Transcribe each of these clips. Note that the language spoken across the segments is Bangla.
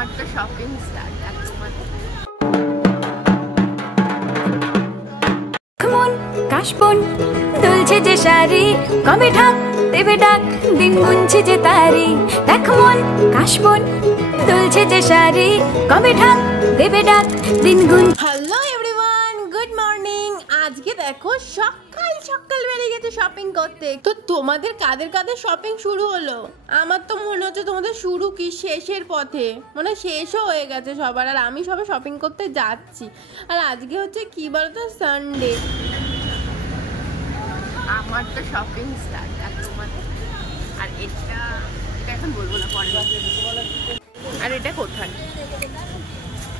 আমার তো শপিং স্টার্ট আর তোমার কাশবন দুলছে যে শাড়ি কবে ঢাক দেবে ডাক দিন গুনছে যে তারি দেখ মন কাশবন দুলছে যে শাড়ি কবে ঢাক দেবে ডাক দিন গুন। Hello everyone, good morning. আজকে দেখো সকাল সকাল বেরিয়ে গেছে শপিং করতে। তো তোমাদের কাদের কাদের শপিং শুরু হলো? আমার তো মনে হচ্ছে তোমাদের শুরু কি শেষের পথে, মানে শেষও হয়ে গেছে সবার, আর আমি সবে শপিং করতে যাচ্ছি। আর আজকে হচ্ছে কি বলতো, সানডে। আমার তো শপিং স্টার্ট আর তোমাদের। আর এটা এখন বলবো না, পরে। আর এটা কোথায়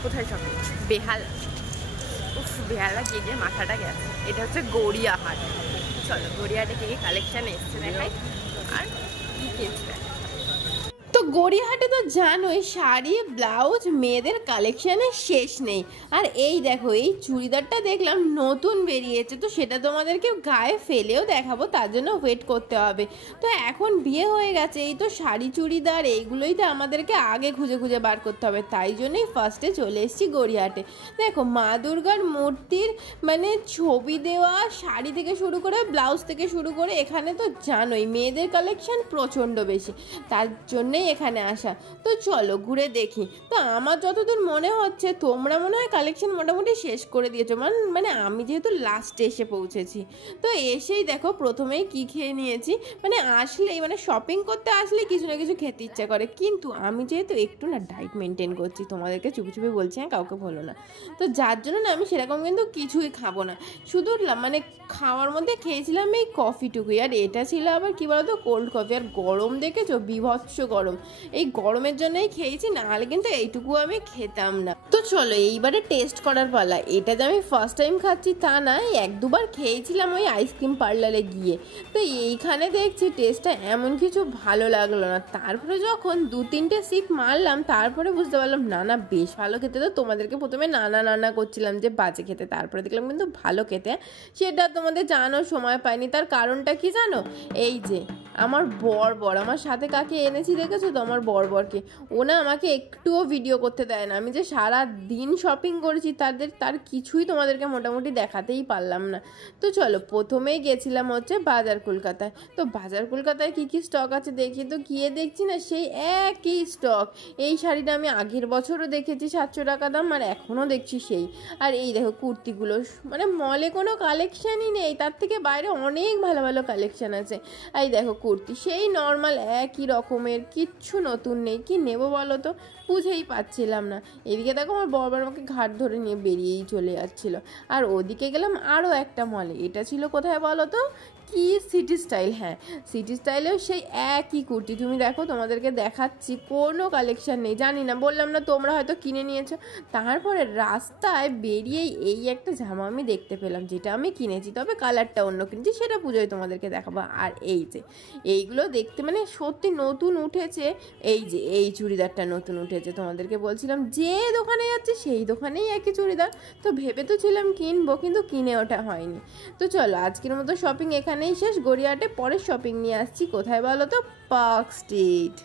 কোথায় শপিং? বেহালা। উফ, বেহালা গিয়ে গিয়ে মাথাটা গেছে। এটা হচ্ছে গড়িয়াহাট। চলো গড়িয়াহাটে কি কালেকশন এসছে দেখাই আর কি কিনছে। তো গড়িয়াহাটে তো জানোই শাড়ি ব্লাউজ মেয়েদের কালেকশানের শেষ নেই। আর এই দেখো, এই চুড়িদারটা দেখলাম নতুন বেরিয়েছে, তো সেটা তোমাদেরকে গায়ে ফেলেও দেখাবো, তার জন্য ওয়েট করতে হবে। তো এখন বিয়ে হয়ে গেছে, এই তো শাড়ি চুড়িদার এইগুলোই তো আমাদেরকে আগে খুঁজে খুঁজে বার করতে হবে, তাই জন্যই ফার্স্টে চলে এসেছি গড়িয়াহাটে। দেখো মা দুর্গার মূর্তির মানে ছবি দেওয়া শাড়ি থেকে শুরু করে ব্লাউজ থেকে শুরু করে এখানে তো জানোই মেয়েদের কালেকশন প্রচণ্ড বেশি, তার জন্যেই এখানে আসা। তো চলো ঘুরে দেখি। তো আমার যতদূর মনে হচ্ছে তোমরা মনে হয় কালেকশন মোটামুটি শেষ করে দিয়েছো, মানে আমি যেহেতু লাস্টে এসে পৌঁছেছি। তো এসেই দেখো প্রথমেই কি খেয়ে নিয়েছি, মানে আসলেই মানে শপিং করতে আসলেই কিছু না কিছু খেতে ইচ্ছা করে, কিন্তু আমি যেহেতু একটু না ডায়েট মেনটেন করছি, তোমাদেরকে চুপি চুপি বলছি, হ্যাঁ কাউকে বলো না। তো যার জন্য না আমি সেরকম কিন্তু কিছুই খাবো না, শুধু মানে খাওয়ার মধ্যে খেয়েছিলাম এই কফিটুকুই। আর এটা ছিল আবার কি বলতো, কোল্ড কফি। আর গরম দেখেছো, বিভৎস গরম। এই গরমের জন্যই খেয়েছি, নাহলে কিন্তু এইটুকু আমি খেতাম না। তো চলো এইবারে টেস্ট করার পালা। এটা যে আমি ফার্স্ট টাইম খাচ্ছি তা না, এক দুবার খেয়েছিলাম ওই আইসক্রিম পার্লারে গিয়ে। তো এইখানে দেখছি টেস্টটা এমন কিছু ভালো লাগলো না। তারপরে যখন দু তিনটে সিপ মারলাম তারপরে বুঝতে পারলাম না না বেশ ভালো খেতে। তো তোমাদেরকে প্রথমে নানা করছিলাম যে বাজে খেতে, তারপরে দেখলাম কিন্তু ভালো খেতে। সেটা তোমাদের জানার সময় পাইনি। তার কারণটা কি জানো? এই যে আমার বর আমার সাথে কাকে এনেছি দেখেছো তো, আমার বরকে। ও না আমাকে একটুও ভিডিও করতে দেয় না। আমি যে সারা দিন শপিং করেছি তার কিছুই তোমাদেরকে মোটামুটি দেখাতেই পারলাম না। তো চলো প্রথমেই গেছিলাম হচ্ছে বাজার কলকাতায়। তো বাজার কলকাতায় কী স্টক আছে দেখি, তো গিয়ে দেখছি না সেই একই স্টক। এই শাড়িটা আমি আগের বছরও দেখেছি 700 টাকা দাম, আর এখনও দেখছি সেই। আর এই দেখো কুর্তিগুলো, মানে মলে কোনো কালেকশানই নেই, তার থেকে বাইরে অনেক ভালো ভালো কালেকশান আছে। এই দেখো কুর্তি সেই নর্মাল একই রকমের, কিচ্ছু নতুন নেই। কি নেবো বলো তো, বুঝেই পাচ্ছিলাম না। এদিকে দেখো আমার বর আমাকে ঘাট ধরে নিয়ে বেরিয়েই চলে যাচ্ছিলো। আর ওদিকে গেলাম আরও একটা মলে। এটা ছিল কোথায় বলো তো, কি সিটি স্টাইল। হ্যাঁ সিটি স্টাইলেও সেই একই কুর্তি। তুমি দেখো তোমাদেরকে দেখাচ্ছি, কোনো কালেকশান নেই। জানি না, বললাম না তোমরা হয়তো কিনে নিয়েছো। তারপরে রাস্তায় বেরিয়েই এই একটা জামা আমি দেখতে পেলাম, যেটা আমি কিনেছি, তবে কালারটা অন্য কিনেছি, সেটা পুজোয় তোমাদেরকে দেখাবো। আর এই যে এইগুলো দেখতে মানে সত্যি নতুন উঠেছে। এই যে এই চুড়িদারটা নতুন উঠেছে, তোমাদেরকে বলছিলাম যে দোকানে যাচ্ছে সেই দোকানেই একই চুড়িদার। তো ভেবে তো ছিলাম কিনবো, কিন্তু কিনে ওটা হয়নি। তো চলো আজকের মতো শপিং এখানেই শেষ গড়িয়াহাটে। পরের শপিং নিয়ে আসছি কোথায় বলো তো, পার্ক স্ট্রিট।